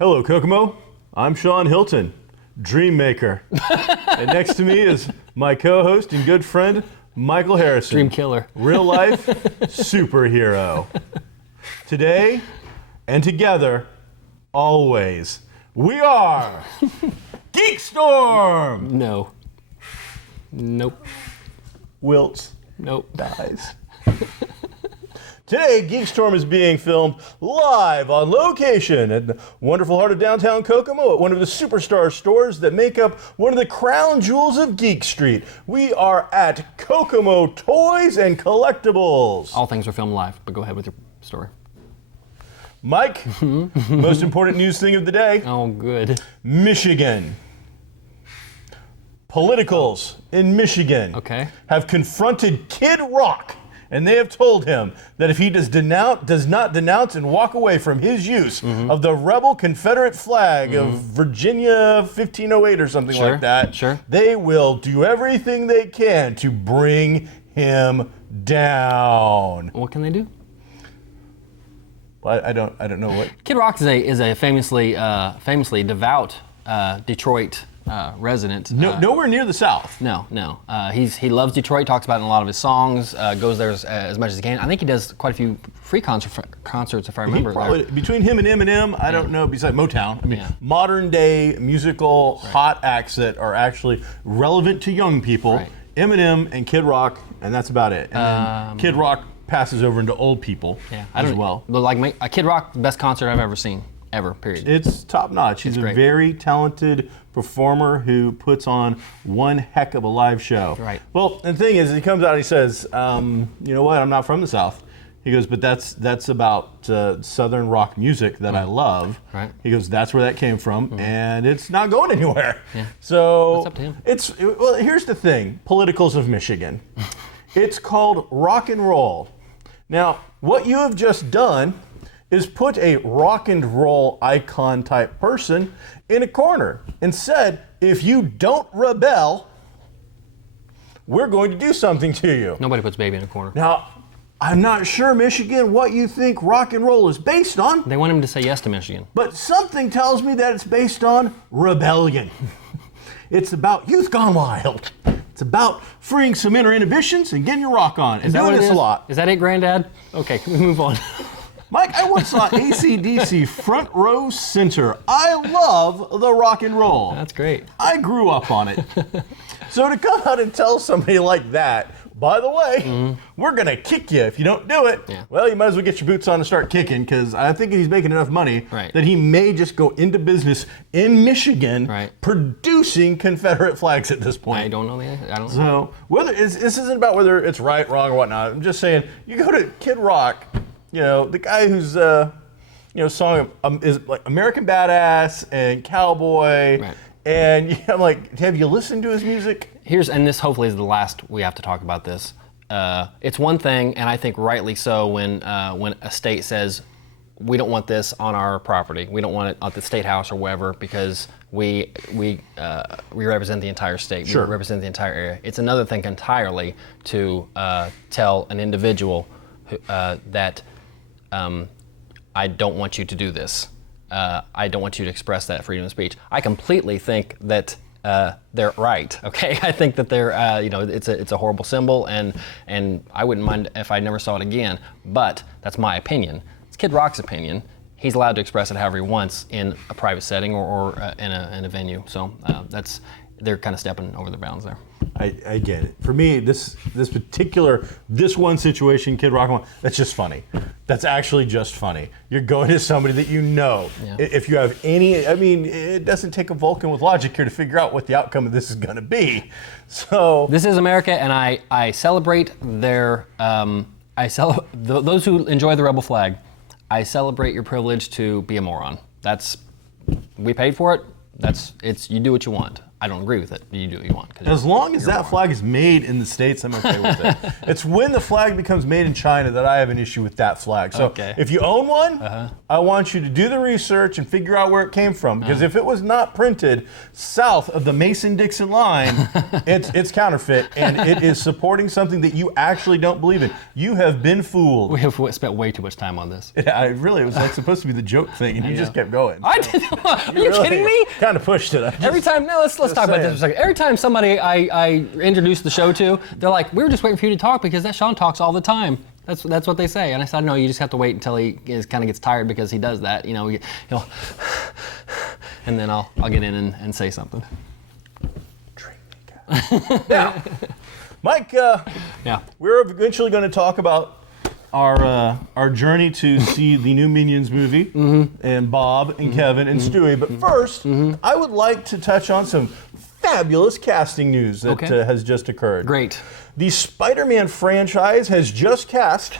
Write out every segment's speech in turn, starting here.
Hello, Kokomo. I'm Sean Hilton, Dream Maker. And next to me is my co-host and good friend, Michael Harrison. Dream killer. Real life superhero. Today and together, always, we are GeekStorm! No. Nope. Wilts Nope. dies. Today, GeekStorm is being filmed live on location at the wonderful heart of downtown Kokomo at one of the superstar stores that make up one of the crown jewels of Geek Street. We are at Kokomo Toys and Collectibles. All things are filmed live, but go ahead with your story. Mike, most important news thing of the day, Oh, good. Michigan. Politicals in Michigan Okay. have confronted Kid Rock, and they have told him that if he does not denounce and walk away from his use of the rebel Confederate flag of Virginia 1508 or something like that, they will do everything they can to bring him down. What can they do? I don't know what. Kid Rock is a famously devout Detroit resident. Nowhere near the South. No. He loves Detroit. Talks about it in a lot of his songs. Goes there as much as he can. I think he does quite a few free concerts, if I remember. Between him and Eminem, I don't know. Besides Motown, I mean, modern day musical hot acts that are actually relevant to young people. Right. Eminem and Kid Rock, and that's about it. And then Kid Rock passes over into old people as well. But like Kid Rock, the best concert I've ever seen. Ever, period. It's top notch. He's a very talented performer who puts on one heck of a live show. Right. Well, and the thing is, he comes out and he says, you know what, I'm not from the South. He goes, but that's about Southern rock music that I love. Right. He goes, that's where that came from, and it's not going anywhere. Yeah. So It's up to him. Well, here's the thing, Politicals of Michigan. It's called rock and roll. Now, what you have just done is put a rock and roll icon type person in a corner and said, if you don't rebel, we're going to do something to you. Nobody puts baby in a corner. Now, I'm not sure, Michigan, what you think rock and roll is based on, They want him to say yes to Michigan. but something tells me that it's based on rebellion. It's about youth gone wild. It's about freeing some inner inhibitions and getting your rock on. And doing this a lot. Is that it, Granddad? Okay, can we move on? Mike, I once saw AC/DC front row center. I love the rock and roll. That's great. I grew up on it. So to come out and tell somebody like that, by the way, we're going to kick you if you don't do it, well, you might as well get your boots on and start kicking, because I think he's making enough money that he may just go into business in Michigan producing Confederate flags at this point. I don't know. I don't know. So whether this isn't about whether it's right, wrong, or whatnot. I'm just saying, you go to Kid Rock, you know, the guy whose song is like American Badass and Cowboy, and I'm like, have you listened to his music? And this hopefully is the last we have to talk about this. It's one thing, and I think rightly so, when a state says, we don't want this on our property, we don't want it at the state house or wherever, because we represent the entire state, we represent the entire area. It's another thing entirely to tell an individual that I don't want you to do this. I don't want you to express that freedom of speech. I completely think that they're right. Okay, I think that they're it's a horrible symbol, and I wouldn't mind if I never saw it again. But that's my opinion. It's Kid Rock's opinion. He's allowed to express it however he wants in a private setting or in a venue. So they're kind of stepping over the bounds there. I get it. For me, this one situation, Kid Rock, that's just funny. That's actually just funny. You're going to somebody that you know. Yeah. If you have any, I mean, it doesn't take a Vulcan with logic here to figure out what the outcome of this is going to be. So this is America, and I celebrate those who enjoy the rebel flag. I celebrate your privilege to be a moron. we paid for it. You do what you want. I don't agree with it, but you do what you want. As long as that flag is made in the States, I'm okay with it. It's when the flag becomes made in China that I have an issue with that flag. So if you own one, I want you to do the research and figure out where it came from. Because if it was not printed south of the Mason-Dixon line, it's counterfeit, and it is supporting something that you actually don't believe in. You have been fooled. We have spent way too much time on this. Yeah, it was like supposed to be the joke thing, and you just kept going. I didn't. Are you kidding me? Kind of pushed it. Every time, let's talk about this for a second. Every time somebody I introduce the show to, they're like, "We were just waiting for you to talk because that Sean talks all the time." That's what they say, and I said, "No, you just have to wait until he kind of gets tired because he does that, and then I'll get in and say something." Now, Mike, we're eventually going to talk about our journey to see the new Minions movie, and Bob and Kevin and Stewie. But first, I would like to touch on some fabulous casting news that has just occurred. Great. The Spider-Man franchise has just cast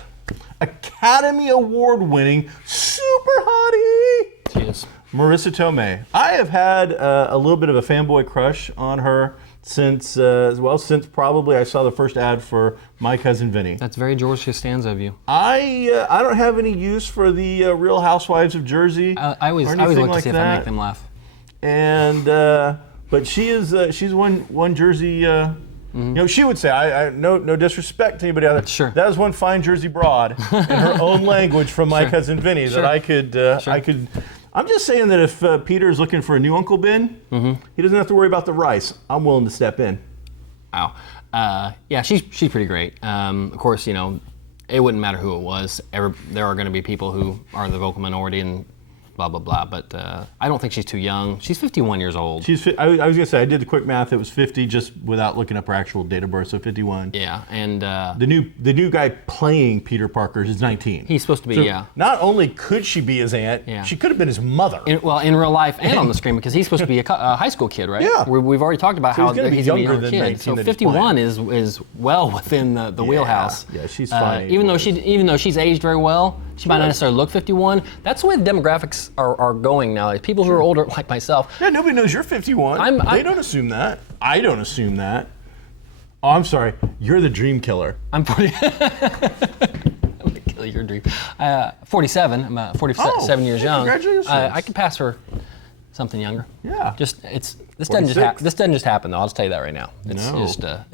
Academy Award-winning super hottie She is. Marisa Tomei. I have had a little bit of a fanboy crush on her since probably I saw the first ad for My Cousin Vinny. That's very George Costanza of you. I don't have any use for the Real Housewives of Jersey. I always look to see if I make them laugh. And but she's one Jersey. She would say, no disrespect to anybody out there. Sure. That is one fine Jersey broad in her own language from My Cousin Vinny that I could. I'm just saying that if Peter is looking for a new Uncle Ben, he doesn't have to worry about the rice. I'm willing to step in. Wow. Yeah, she's pretty great. Of course, it wouldn't matter who it was. There are going to be people who are the vocal minority and blah, blah, blah. But I don't think she's too young. She's 51 years old. I was going to say, I did the quick math. It was 50 just without looking up her actual date of birth, so 51. Yeah, and the new guy playing Peter Parker is 19. He's supposed to be, so not only could she be his aunt, she could have been his mother. In real life and on the screen, because he's supposed to be a high school kid, right? Yeah. We've already talked about how he's a younger kid. So 51 is well within the wheelhouse. Yeah, she's fine. Even though she's aged very well, she might not necessarily look 51. That's the way the demographics are going now. Like people who are older, like myself. Yeah, nobody knows you're 51. They don't assume that. I don't assume that. Oh, I'm sorry. You're the dream killer. I'm 40. I'm gonna kill your dream. 47. I'm 47 years young. Congratulations. I could pass for something younger. Yeah. This doesn't just happen though. I'll just tell you that right now.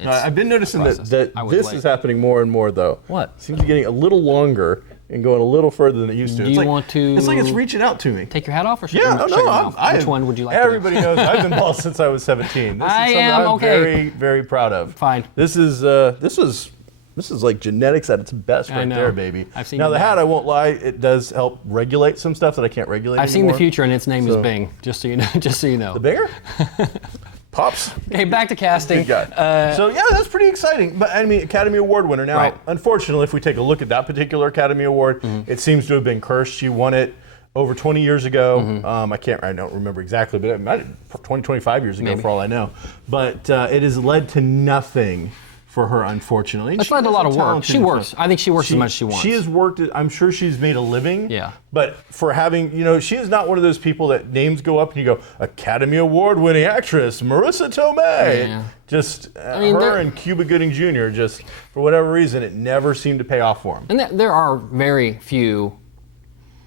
I've been noticing that this is happening more and more though. What? It seems to be getting a little longer and going a little further than it used to. Do you want to? It's like it's reaching out to me. Take your hat off or should Which one would you like? Everybody knows I've been bald since I was 17. This is something I'm very, very proud of. Fine. This is like genetics at its best right there, baby. I've seen now the hat, I won't lie, it does help regulate some stuff that I can't regulate I've anymore. seen the future and its name is Bing, just so you know. The Binger? Pops. Okay, back to casting. Good guy. So yeah, that's pretty exciting. But I mean, Academy Award winner. Now, unfortunately, if we take a look at that particular Academy Award, it seems to have been cursed. She won it over 20 years ago. I don't remember exactly, but it might have 20, 25 years ago for all I know. But it has led to nothing for her, unfortunately. It's led to a lot of work. She works. I think she works as much as she wants. She has worked. I'm sure she's made a living. Yeah. But for having, she is not one of those people that names go up and you go, Academy Award-winning actress Marisa Tomei. Yeah. Just her and Cuba Gooding Jr. Just for whatever reason, it never seemed to pay off for them. And there are very few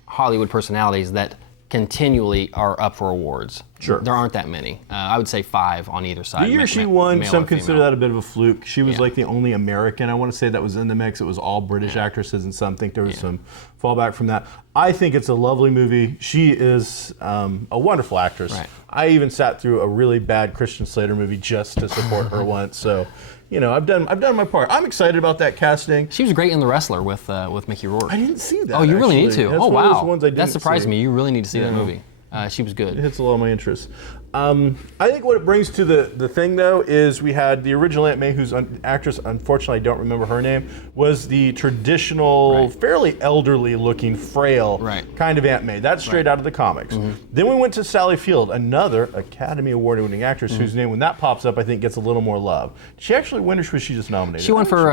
Hollywood personalities that continually are up for awards. Sure. There aren't that many. I would say 5 on either side. The year she won, some consider that a bit of a fluke. She was like the only American, I want to say, that was in the mix. It was all British actresses and some. I think there was some fallback from that. I think it's a lovely movie. She is a wonderful actress. Right. I even sat through a really bad Christian Slater movie just to support her once. So, I've done my part. I'm excited about that casting. She was great in The Wrestler with Mickey Rourke. I didn't see that. Oh, you really need to. That's oh, one of wow. those ones I didn't that surprised see. me. You really need to see that movie. She was good. It hits a lot of my interests. I think what it brings to the thing, though, is we had the original Aunt May, whose actress, unfortunately I don't remember her name, was the traditional, fairly elderly-looking, frail kind of Aunt May. That's straight out of the comics. Then we went to Sally Field, another Academy Award-winning actress, whose name, when that pops up, I think gets a little more love. Did she actually win, or was she just nominated? She won for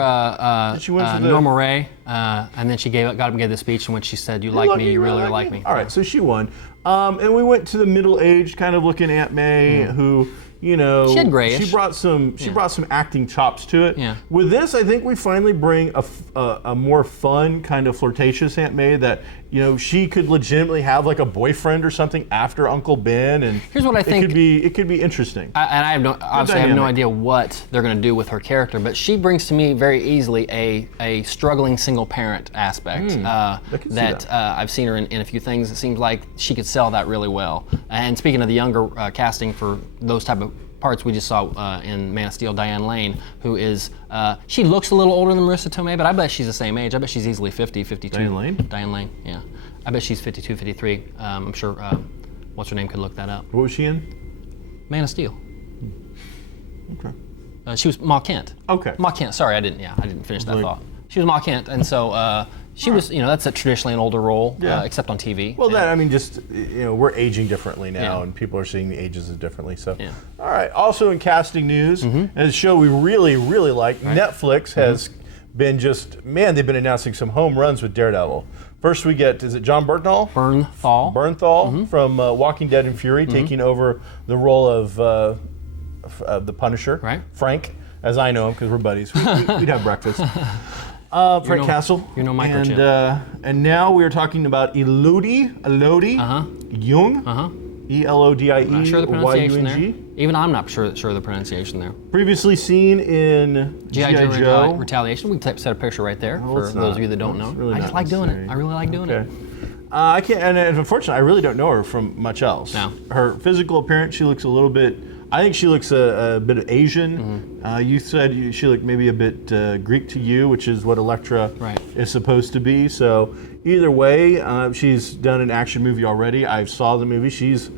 Norma Ray, and then she got up and gave the speech in which she said, "You like me, you really like me." All right, so she won. And we went to the middle-aged kind of looking Aunt May, who, you know, she had grayish. She brought some acting chops to it. Yeah. With this, I think we finally bring a more fun kind of flirtatious Aunt May that, you know, she could legitimately have like a boyfriend or something after Uncle Ben, and here's what I think it could be interesting. I have no idea what they're going to do with her character, but she brings to me very easily a struggling single parent aspect that I've seen her in a few things. It seems like she could sell that really well. And speaking of the younger casting for those type of parts, we just saw in Man of Steel, Diane Lane, who is, she looks a little older than Marisa Tomei, but I bet she's the same age. I bet she's easily 50, 52. Diane Lane? Diane Lane, yeah. I bet she's 52, 53. I'm sure, what's her name could look that up. What was she in? Man of Steel. Okay. She was Ma Kent. Okay. Ma Kent, sorry, I didn't finish that thought. She was Ma Kent, and so she was, you know, that's traditionally an older role, except on TV. Well, that, I mean, just, you know, we're aging differently now, and people are seeing the ages as differently. So, all right. Also in casting news, and a show we really, really like, Netflix has been they've been announcing some home runs with Daredevil. First we get, is it John Bernthal? Bernthal from Walking Dead and Fury, taking over the role of the Punisher, Frank, as I know him, because we're buddies. We'd have breakfast. Frank Castle. You're no microchip. And now we are talking about Elodie Yung. E-L-O-D-I-E. Not sure the pronunciation there. Y-U-N-G. Even I'm not sure the pronunciation there. Previously seen in G.I. Joe. Retaliation. We can set a picture right there for those of you that don't know. Really I just like doing it. I really like doing it. I can't, and unfortunately, I really don't know her from much else. No. Her physical appearance, she looks a little bit. I think she looks a bit Asian. You said she looked maybe a bit Greek to you, which is what Elektra is supposed to be. So either way, she's done an action movie already. I saw the movie. She's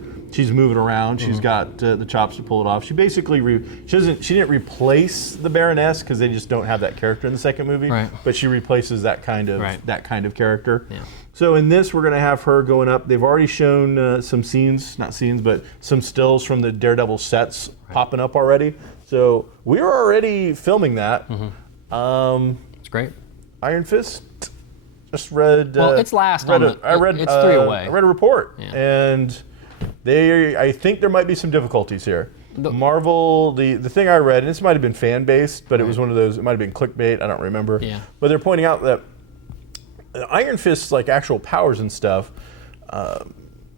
moving around. She's got the chops to pull it off. She basically she didn't replace the Baroness because they just don't have that character in the second movie. But she replaces that kind of character. Yeah. So in this, we're going to have her going up. They've already shown some some stills from the Daredevil sets popping up already. So we're already filming that. It's great. Iron Fist. Just read. Well, it's last on the. It's 3 away. I read a report, and I think there might be some difficulties here. Marvel, the thing I read, and this might have been fan based, but it was one of those. It might have been clickbait. I don't remember. Yeah. But they're pointing out that Iron Fist's like actual powers and stuff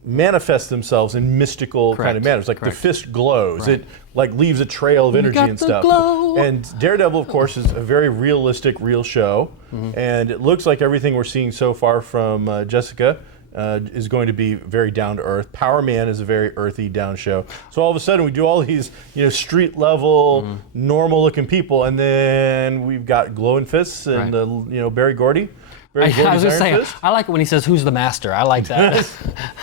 manifest themselves in mystical kind of manners. Like the fist glows. It like leaves a trail of energy and stuff. Glow. And Daredevil, of course, is a very realistic, real show. And it looks like everything we're seeing so far from Jessica is going to be very down to earth. Power Man is a very earthy down show. So all of a sudden we do all these, street level, normal looking people, and then we've got glowing fists and Barry Gordy. I was just saying, I like it when he says, "Who's the master?" I like that.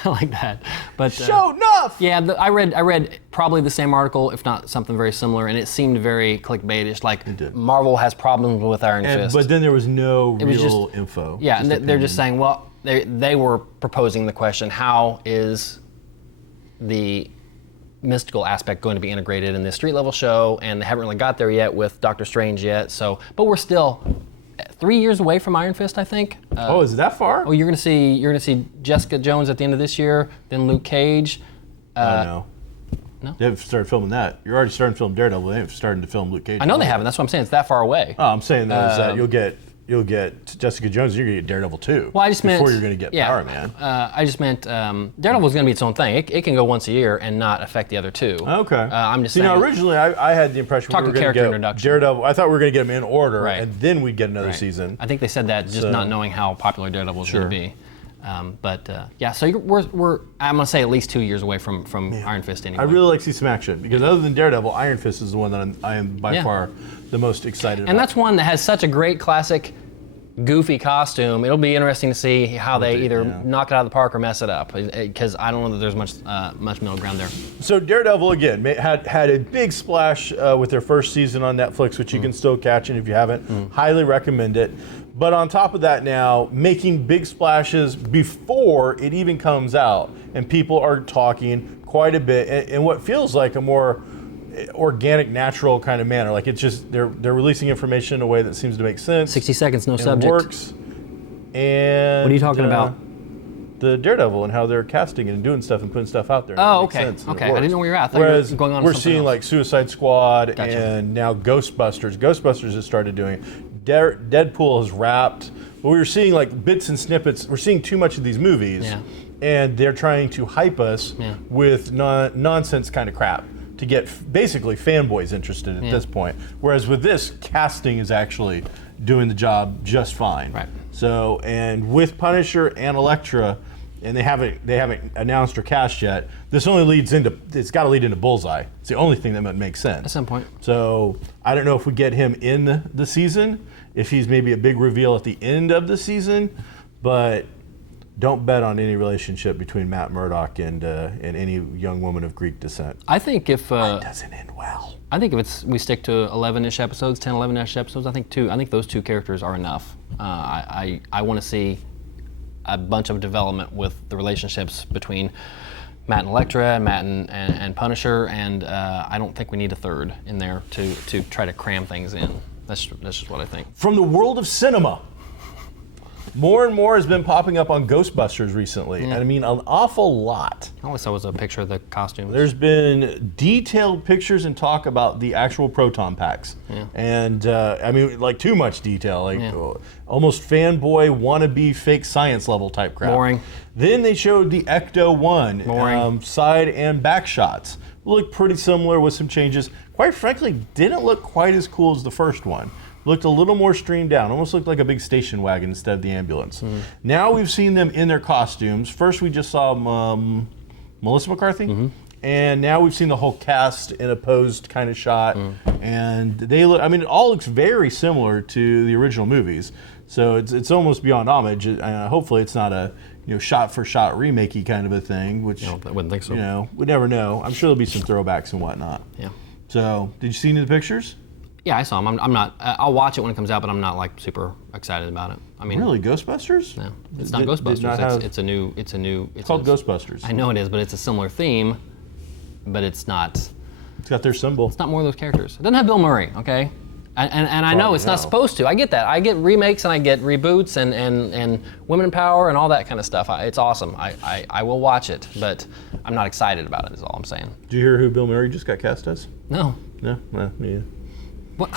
I like that. But show enough. Yeah, I read probably the same article, if not something very similar, and it seemed very clickbaitish. Like Marvel has problems with Iron Fist. But then there was no real info. Yeah, and they're just saying, well, they were proposing the question: how is the mystical aspect going to be integrated in this street level show? And they haven't really got there yet with Doctor Strange yet. So, but we're still 3 years away from Iron Fist, I think. Is it that far? Oh, you're gonna see Jessica Jones at the end of this year, then Luke Cage. No. No? They haven't started filming that. You're already starting to film Daredevil. They haven't started to film Luke Cage. I know they haven't. That's what I'm saying. It's that far away. Oh, I'm saying though is that you'll get Jessica Jones. And you're gonna get Daredevil too. Well, I just meant before you're gonna get Power Man. I just meant Daredevil's gonna be its own thing. It can go once a year and not affect the other two. Okay. I'm just saying. Originally I had the impression we were going to get Daredevil. I thought we were going to get him in order, and then we'd get another season. I think they said that just not knowing how popular Daredevil is going to be. So we're I'm gonna say at least 2 years away from Iron Fist anyway. I really like to see some action because other than Daredevil, Iron Fist is the one that I am by far the most excited about. And that's one that has such a great classic goofy costume. It'll be interesting to see how they either knock it out of the park or mess it up, because I don't know that there's much middle ground there. So Daredevil again had a big splash with their first season on Netflix, which you can still catch, and if you haven't, highly recommend it. But on top of that now, making big splashes before it even comes out, and people are talking quite a bit in what feels like a more organic, natural kind of manner. Like it's just they're releasing information in a way that seems to make sense. 60 seconds, no and subject. Works. And what are you talking about? The Daredevil and how they're casting and doing stuff and putting stuff out there. Oh, okay. Okay, I didn't know where you're at. I thought Whereas you were going on we're to something seeing else. like Suicide Squad Gotcha. and now Ghostbusters. Ghostbusters has started doing it. Deadpool has wrapped. But we were seeing like bits and snippets. We're seeing too much of these movies, and they're trying to hype us with nonsense kind of crap to get basically fanboys interested at this point. Whereas with this, casting is actually doing the job just fine. Right. So, and with Punisher and Elektra, and they haven't announced or cast yet, this only leads into, it's got to lead into Bullseye. It's the only thing that would make sense. At some point. So I don't know if we get him in the season, if he's maybe a big reveal at the end of the season, but don't bet on any relationship between Matt Murdock and any young woman of Greek descent. I think if It doesn't end well. I think if we stick to 11-ish episodes, 10, 11-ish episodes, I think those two characters are enough. I want to see a bunch of development with the relationships between Matt and Elektra, and Matt and Punisher, and I don't think we need a third in there to try to cram things in. That's just what I think. From the world of cinema, more and more has been popping up on Ghostbusters recently. And I mean, an awful lot. All I saw was a picture of the costumes. There's been detailed pictures and talk about the actual proton packs. And I mean, like too much detail, like almost fanboy, wannabe, fake science level type crap. Boring. Then they showed the Ecto-1 side and back shots. Looked pretty similar with some changes. Quite frankly, didn't look quite as cool as the first one. Looked a little more streamed down, almost looked like a big station wagon instead of the ambulance. Now we've seen them in their costumes. First we just saw Melissa McCarthy, and now we've seen the whole cast in a posed kind of shot. And they look, I mean, it all looks very similar to the original movies. So it's almost beyond homage. Hopefully it's not a shot for shot remakey kind of a thing, which I wouldn't think so. We never know. I'm sure there'll be some throwbacks and whatnot. Yeah. So did you see any of the pictures? Yeah, I saw them. I'm not. I'll watch it when it comes out, but I'm not like super excited about it. I mean, Really, Ghostbusters? no, it's not Ghostbusters. It's a new. It's called Ghostbusters. I know it is, but it's a similar theme, but it's not. It's got their symbol. It's not more of those characters. It doesn't have Bill Murray, okay? And I know it's not supposed to. I get that. I get remakes and I get reboots and women in power and all that kind of stuff. It's awesome. I will watch it, but I'm not excited about it. Is all I'm saying. Do you hear who Bill Murray just got cast as? No. No, well, yeah. What?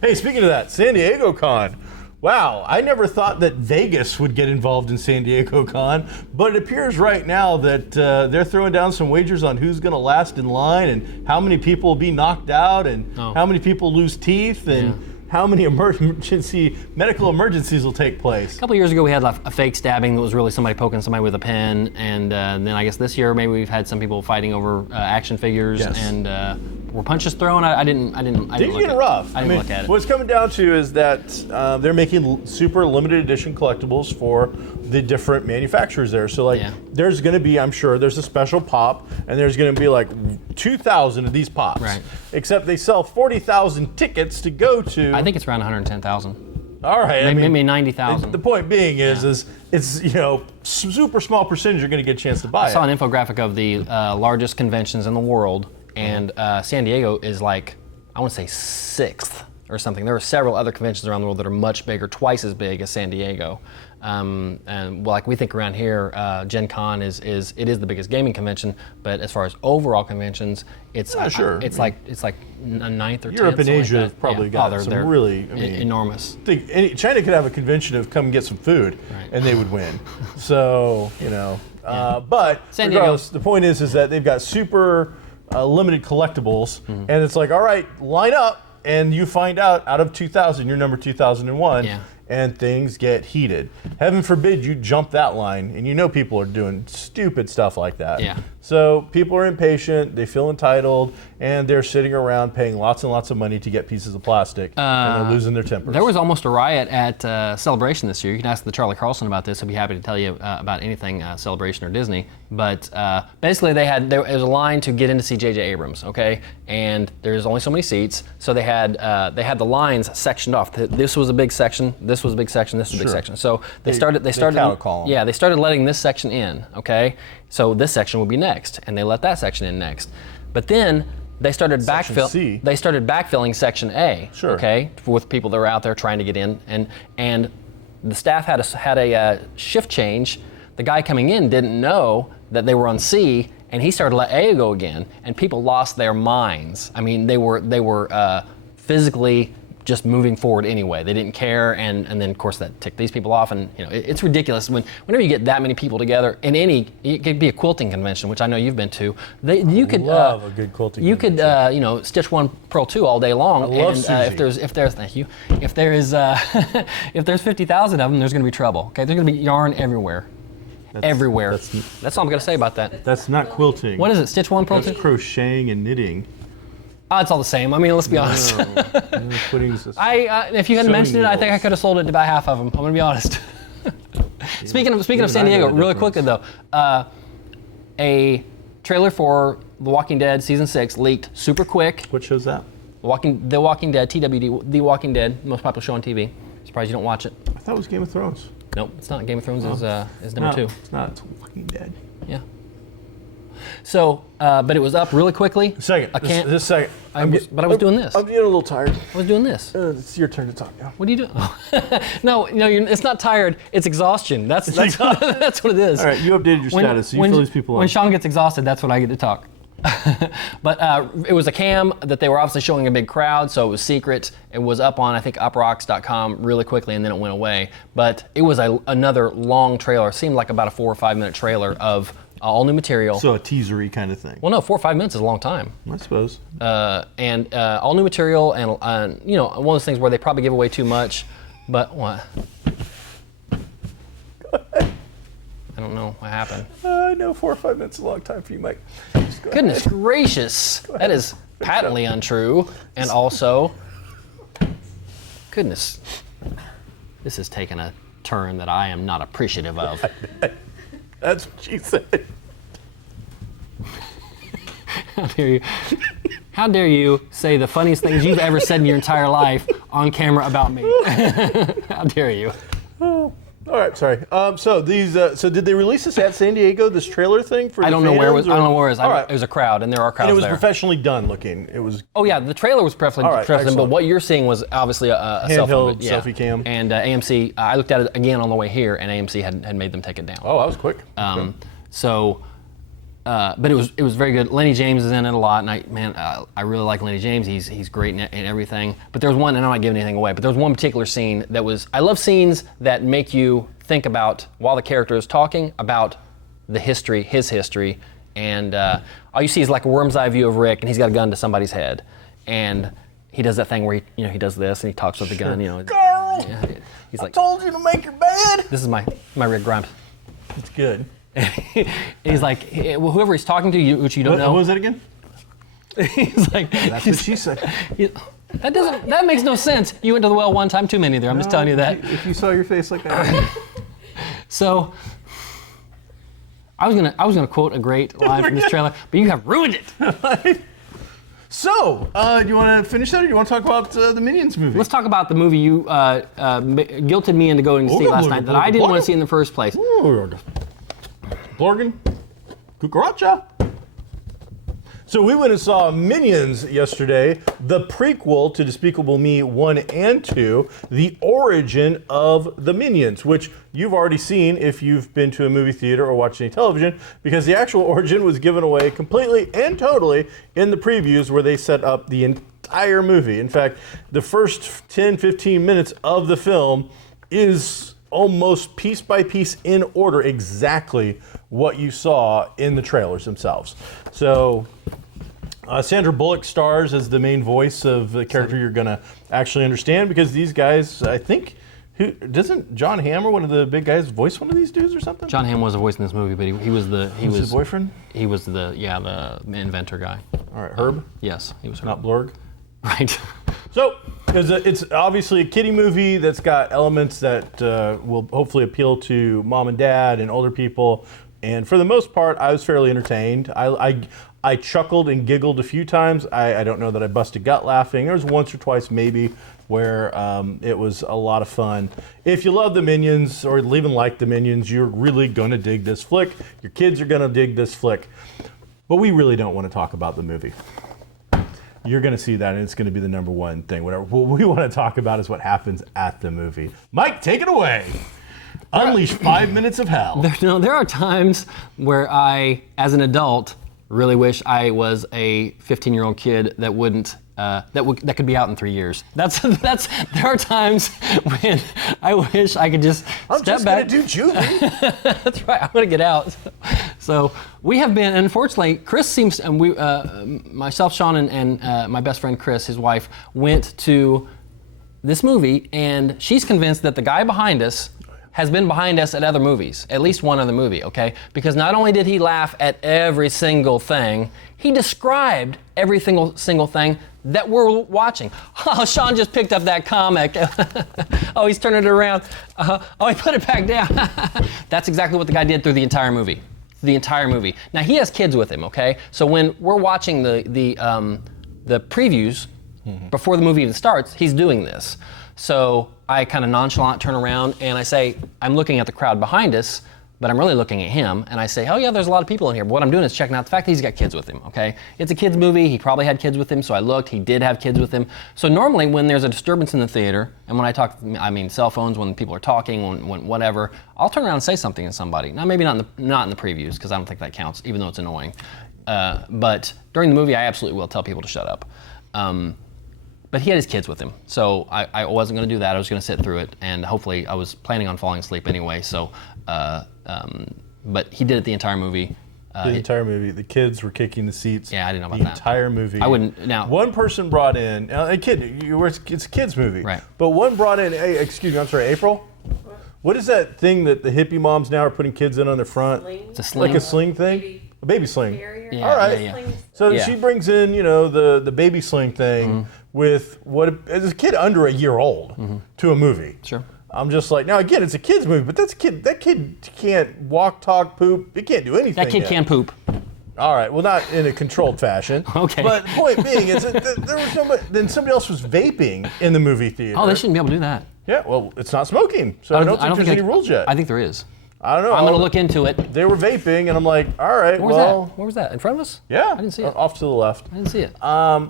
Hey, speaking of that, San Diego Con. Wow, I never thought that Vegas would get involved in San Diego Con, but it appears right now that they're throwing down some wagers on who's going to last in line and how many people will be knocked out and how many people lose teeth and how many medical emergencies will take place. A couple years ago, we had a fake stabbing that was really somebody poking somebody with a pen, and then I guess this year maybe we've had some people fighting over action figures and were punches thrown. I didn't look at it. Rough. I didn't look at it. What it's coming down to is that they're making super limited edition collectibles for the different manufacturers there. So there's going to be, I'm sure, there's a special pop, and there's going to be like 2,000 of these pops. Right. Except they sell 40,000 tickets to go to. I think it's around 110,000. All right. Maybe 90,000. The point being is it's super small percentage you're going to get a chance to buy I saw an infographic of the largest conventions in the world, and San Diego is like, I want to say 6th or something. There are several other conventions around the world that are much bigger, twice as big as San Diego. And like we think around here, Gen Con is the biggest gaming convention, but as far as overall conventions, it's it's like a 9th or 10th. Europe and Asia like have probably got some really enormous. China could have a convention of come and get some food, and they would win. So but San regardless, the point is that they've got super limited collectibles, and it's like, all right, line up, and you find out of 2,000, you're number 2001. And things get heated. Heaven forbid you jump that line, and people are doing stupid stuff like that. So people are impatient, they feel entitled, and they're sitting around paying lots and lots of money to get pieces of plastic, and they're losing their tempers. There was almost a riot at Celebration this year. You can ask the Charlie Carlson about this. He'll be happy to tell you about anything Celebration or Disney. But basically, there was a line to get in to see J.J. Abrams, okay? And there's only so many seats, so they had the lines sectioned off. This was a big section. This was a big section. This was a big section. So they started. Yeah, they started letting this section in, okay? So this section would be next, and they let that section in next. But then they started backfilling section A, okay, with people that were out there trying to get in, and the staff had a shift change. The guy coming in didn't know that they were on C, and he started to let A go again, and people lost their minds. I mean, they were physically just moving forward anyway. They didn't care, and then of course that ticked these people off, and it's ridiculous whenever you get that many people together in it could be a quilting convention, which I know you've been to. You could love a good quilting convention. You could stitch one, purl two all day long. I love Susie. If there's 50,000 of them, there's going to be trouble. Okay, there's going to be yarn everywhere. Everywhere. That's all I'm going to say about that. That's not quilting. What is it? Stitch one, purl two? That's crocheting and knitting. It's all the same. I mean, let's be honest. If you hadn't mentioned it, I think I could have sold it to about half of them. I'm going to be honest. Speaking of San Diego, really quickly though, a trailer for The Walking Dead season 6 leaked super quick. What show's that? The Walking Dead, TWD, The Walking Dead, most popular show on TV. Surprised you don't watch it. I thought it was Game of Thrones. Nope, it's not. Game of Thrones is number 2. It's not. It's Walking Dead. Yeah. So, but it was up really quickly. Second. This second. I was doing this. I'm getting a little tired. I was doing this. It's your turn to talk now. What are you doing? No, it's not tired. It's exhaustion. That's that's what it is. All right, you updated your status, so you fill these people up. When Sean gets exhausted, that's when I get to talk. But it was a cam that they were obviously showing a big crowd, so it was secret. It was up on, I think, uprocks.com really quickly, and then it went away. But it was another long trailer. It seemed like about a 4 or 5 minute trailer of all new material. So a teasery kind of thing. Well, no, 4 or 5 minutes is a long time. I suppose. And all new material, and one of those things where they probably give away too much. But what? Go ahead. I don't know what happened. I know 4 or 5 minutes is a long time for you, Mike. Goodness gracious, that is patently untrue, and also, goodness, this has taken a turn that I am not appreciative of. That's what she said. How dare you say the funniest things you've ever said in your entire life on camera about me? How dare you? Oh, all right, sorry. So did they release this at San Diego? This trailer thing for? I don't know where it was. I don't know where it was. Right. It was a crowd, and there are crowds there. And it was there. professionally done looking. It was. Oh yeah, the trailer was professionally done, but what you're seeing was obviously a handheld selfie cam. And AMC, I looked at it again on the way here, and AMC had made them take it down. Oh, that was quick. But it was very good. Lenny James is in it a lot, and I really like Lenny James. He's great in everything. But there was one, and I'm not giving anything away, but there was one particular scene that was. I love scenes that make you think about, while the character is talking, about his history, and all you see is like a worm's eye view of Rick, and he's got a gun to somebody's head, and he does that thing where he does this and he talks with the gun. Carl, he's like, I told you to make your bed. This is my Rick Grimes. It's good. He's like, whoever he's talking to, which you don't know. What was that again? He's like, that's what she said. That makes no sense. You went to the well one time too many there. I'm just telling you that. If you saw your face like that. So I was gonna quote a great line from this trailer, but you have ruined it. So, do you want to finish that, or do you want to talk about the Minions movie? Let's talk about the movie you guilted me into going to see last night that I didn't want to see in the first place. Blorgan, Cucaracha. So we went and saw Minions yesterday, the prequel to Despicable Me 1 and 2, the origin of the Minions, which you've already seen if you've been to a movie theater or watched any television, because the actual origin was given away completely and totally in the previews where they set up the entire movie. In fact, the first 10, 15 minutes of the film is almost piece by piece in order exactly what you saw in the trailers themselves. So Sandra Bullock stars as the main voice of the character you're going to actually understand, because these guys, I think, Who doesn't John Hamm, one of the big guys, voice one of these dudes or something? John Hamm was a voice in this movie, but he was his boyfriend. He was the inventor guy. All right, Herb. Yes, he was Herb. Not Blurg. Right. So, it's obviously a kiddie movie that's got elements that will hopefully appeal to mom and dad and older people. And for the most part, I was fairly entertained. I chuckled and giggled a few times. I don't know that I busted gut laughing. There was once or twice maybe where it was a lot of fun. If you love the Minions or even like the Minions, you're really going to dig this flick. Your kids are going to dig this flick. But we really don't want to talk about the movie. You're going to see that, and it's going to be the number one thing. Whatever. What we want to talk about is what happens at the movie. Mike, take it away. Unleash 5 minutes of hell. There are times where I, as an adult, really wish I was a 15-year-old kid that wouldn't that could be out in 3 years. There are times when I wish I could just step back. I'm just gonna do juvie. That's right. I'm gonna get out. So we have been, unfortunately, Chris seems, and myself, Sean, and my best friend Chris, his wife, went to this movie, and she's convinced that the guy behind us has been behind us at other movies, at least one other movie, okay? Because not only did he laugh at every single thing, he described every single thing that we're watching. Oh, Sean just picked up that comic. Oh, he's turning it around. Oh, he put it back down. That's exactly what the guy did through the entire movie. The entire movie. Now, he has kids with him, okay? So when we're watching the previews before the movie even starts, he's doing this. So I kind of nonchalant turn around and I say, I'm looking at the crowd behind us, but I'm really looking at him. And I say, oh yeah, there's a lot of people in here. But what I'm doing is checking out the fact that he's got kids with him, okay? It's a kid's movie. He probably had kids with him, so I looked. He did have kids with him. So normally when there's a disturbance in the theater, and when I talk, I mean cell phones, when people are talking, when whatever, I'll turn around and say something to somebody. Now maybe not in the previews, because I don't think that counts, even though it's annoying. But during the movie, I absolutely will tell people to shut up. But he had his kids with him, so I wasn't going to do that. I was going to sit through it, and hopefully I was planning on falling asleep anyway. So, but he did it the entire movie. The entire movie. The kids were kicking the seats. Yeah, I didn't know about that. The entire movie. I wouldn't now. One person brought in a kid. It's a kids movie. Right. But one brought in. Hey, excuse me. I'm sorry, April. What is that thing that the hippie moms now are putting kids in on their front? It's a sling. Like a sling thing. A baby sling. Yeah, all right. Yeah. So she brings in, the baby sling thing with as a kid under a year old to a movie. Sure. I'm just like, now again, it's a kid's movie, but that kid can't walk, talk, poop. It can't do anything. That kid can poop. All right, well, not in a controlled fashion. Okay. But the point being is that there was then somebody else was vaping in the movie theater. Oh, they shouldn't be able to do that. Yeah, well, it's not smoking, so I don't think there's any rules yet. I think there is. I don't know. I'm going to look into it. They were vaping, and I'm like, all right, Where was that? In front of us? Yeah. I didn't see it. Off to the left. I didn't see it.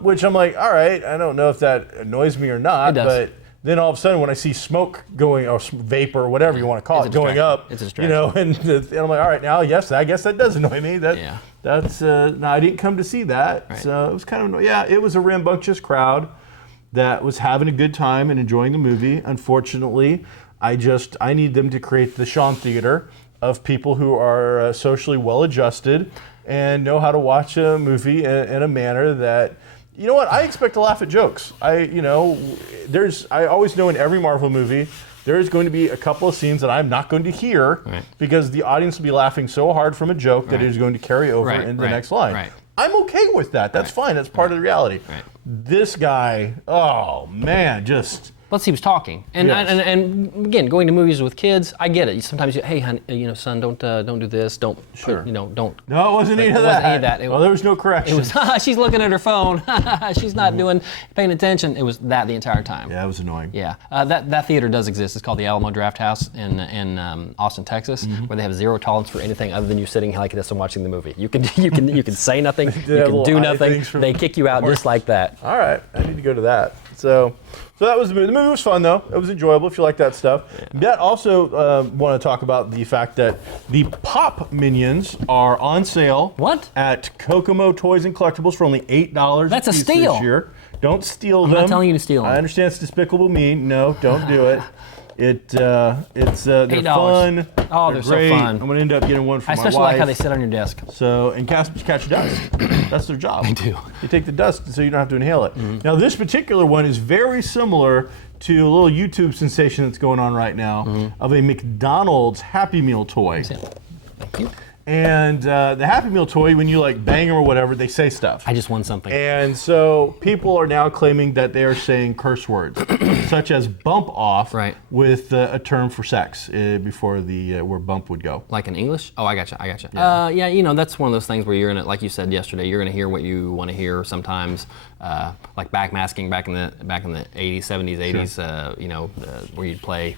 Which I'm like, all right, I don't know if that annoys me or not, It does. but then all of a sudden when I see smoke going, or vapor, or whatever you want to call it, going up, it's a distraction. And I'm like, all right, now, yes, I guess that does annoy me. That's no, I didn't come to see that, right. So it was kind of, it was a rambunctious crowd that was having a good time and enjoying the movie. Unfortunately, I need them to create the Sean Theater of people who are socially well-adjusted and know how to watch a movie in a manner that, you know what, I expect to laugh at jokes. I always know in every Marvel movie, there's going to be a couple of scenes that I'm not going to hear because the audience will be laughing so hard from a joke that it is going to carry over into the next line. Right. I'm okay with that. That's fine. That's part of the reality. Right. This guy, oh man, just... Plus he was talking, and again, going to movies with kids, I get it. Sometimes, hey, honey, son, don't do this, don't, don't. No, it wasn't any of that. Well, there was no correction. It was, she's looking at her phone, she's not paying attention. It was that the entire time. Yeah, it was annoying. Yeah, that theater does exist. It's called the Alamo Draft House in Austin, Texas, where they have zero tolerance for anything other than you sitting like this and watching the movie. You can say nothing, you can do nothing. They kick you out just like that. All right, I need to go to that. So that was the movie. The movie was fun, though. It was enjoyable if you like that stuff. Yeah. Also want to talk about the fact that the Pop Minions are on sale. What? At Kokomo Toys and Collectibles for only $8 That's a piece steal. this year. Don't steal them. I'm not telling you to steal them. I understand it's despicable me. No, don't do it. It's they're $8. fun. Oh, they're so great. fun. I'm gonna end up getting one for I my especially wife. like how they sit on your desk. So, and catch dust. That's their job. They do. They take the dust so you don't have to inhale it. Now, this particular one is very similar to a little YouTube sensation that's going on right now of a McDonald's Happy Meal toy. Thank you. And the Happy Meal toy, when you like bang them or whatever, they say stuff. I just won something. And so people are now claiming that they are saying curse words, such as bump off, Right. with a term for sex before the where bump would go. Like in English? Oh, I gotcha. Yeah, you know, that's one of those things where you're gonna, like you said yesterday, you're gonna hear what you want to hear sometimes. Like backmasking back in the 80s, 70s, 80s. You know, where you'd play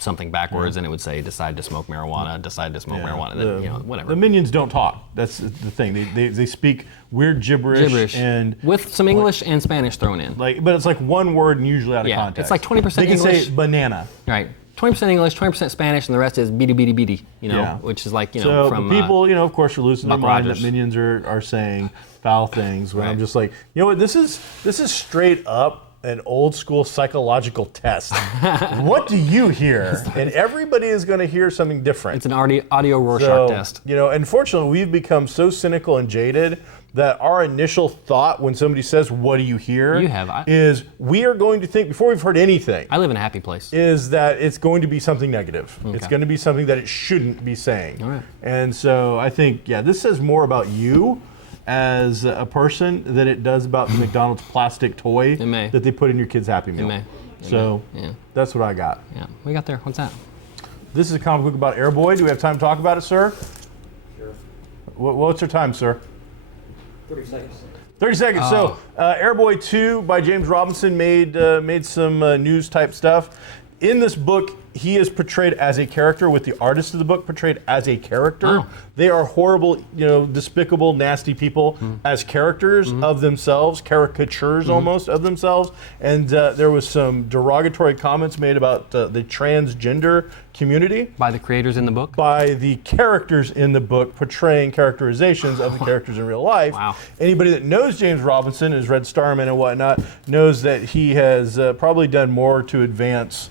something backwards and it would say decide to smoke marijuana, decide to smoke marijuana, then, you know, whatever. The minions don't talk. That's the thing. They speak weird gibberish and with some English and Spanish thrown in. like, but it's like one word and usually out of Yeah, context. it's like 20% They can English. say banana. Right. 20% English, 20% Spanish, and the rest is beady beady beady, you know, Yeah. which is like, you know, So from people, you know, of course, are losing their Buck mind Rogers. that minions are saying foul things. When I'm Right. just like, you know what, this is straight up an old school psychological test. What do you hear? And everybody is going to hear something different. It's an audio Rorschach So, test. you know, unfortunately, we've become so cynical and jaded that our initial thought when somebody says, "What do you hear?" is we are going to think before we've heard anything. I live in a happy place. Is that it's going to be something negative. It's Okay. going to be something that it shouldn't be saying. All right. And so I think, yeah, this says more about you as a person than it does about the McDonald's plastic toy It may. that they put in your kid's Happy Meal. may. So Yeah. that's what I got. Yeah. We got there. What's that? This is a comic book about Airboy. Do we have time to talk about it, sir? Sure. What's your time, sir? 30 seconds. 30 seconds. So, Airboy 2 by James Robinson made some news type stuff. In this book, he is portrayed as a character, with the artist of the book portrayed as a character. Oh. They are horrible, you know, despicable, nasty people as characters of themselves, caricatures almost of themselves. And there was some derogatory comments made about the transgender community By the creators in the book? by the characters in the book portraying characterizations of the characters in real life. Wow. Anybody that knows James Robinson, has read Starman and whatnot, knows that he has probably done more to advance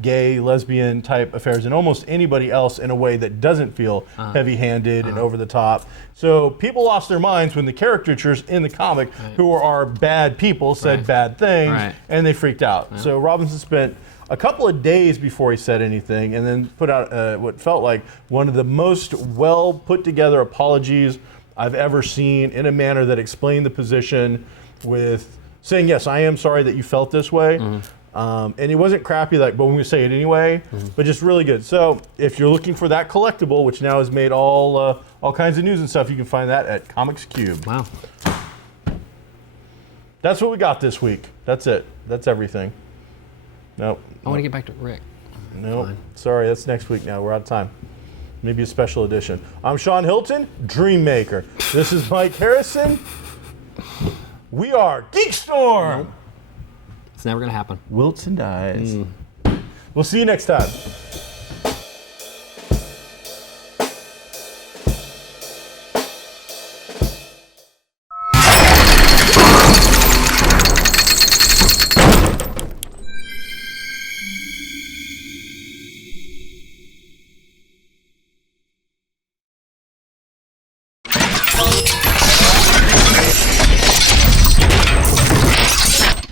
gay, lesbian type affairs than almost anybody else in a way that doesn't feel heavy-handed and over the top. So people lost their minds when the caricatures in the comic, who are bad people, said bad things, and they freaked out. So Robinson spent a couple of days before he said anything, and then put out what felt like one of the most well put together apologies I've ever seen, in a manner that explained the position with saying, yes, I am sorry that you felt this way. And it wasn't crappy, like, but we're going to say it anyway, but just really good. So if you're looking for that collectible, which now has made all kinds of news and stuff, you can find that at Comics Cube. Wow. That's what we got this week. That's it. That's everything. Nope. I want to get back to Rick. Nope. Sorry, that's next week now. We're out of time. Maybe a special edition. I'm Sean Hilton, Dream Maker. This is Mike Harrison. We are GeekStorm. It's never going to happen. Wilts and dies. We'll see you next time.